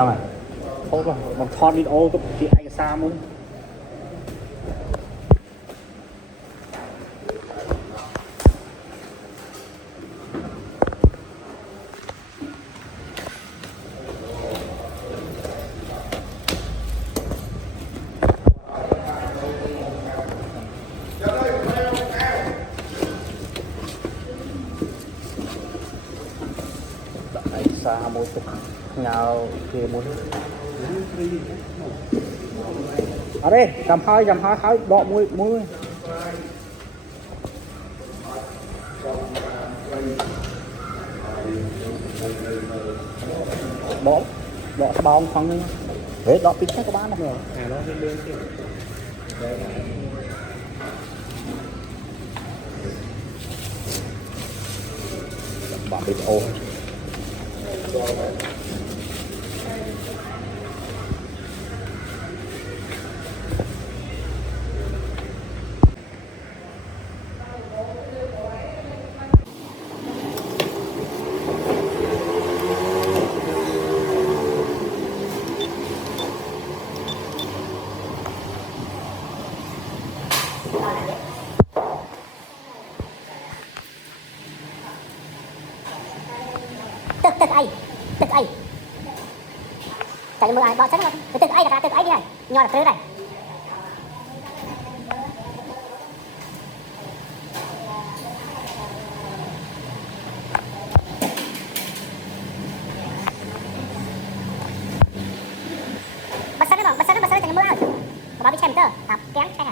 Đâu này? Thôi rồi, bằng thon video tụi chị anh xa muốn. Xa một chút nào thì muốn ở đây cầm hai đọ mũi bỏ đọ bong không đấy đọ pin chắc có bán được bỏ pin ô tức ai chạy mưa ai bỏ sẵn rồi tức ai đi này nho là thứ này bắt sẵn rồi chạy mưa rồi bỏ đi xem tơ kém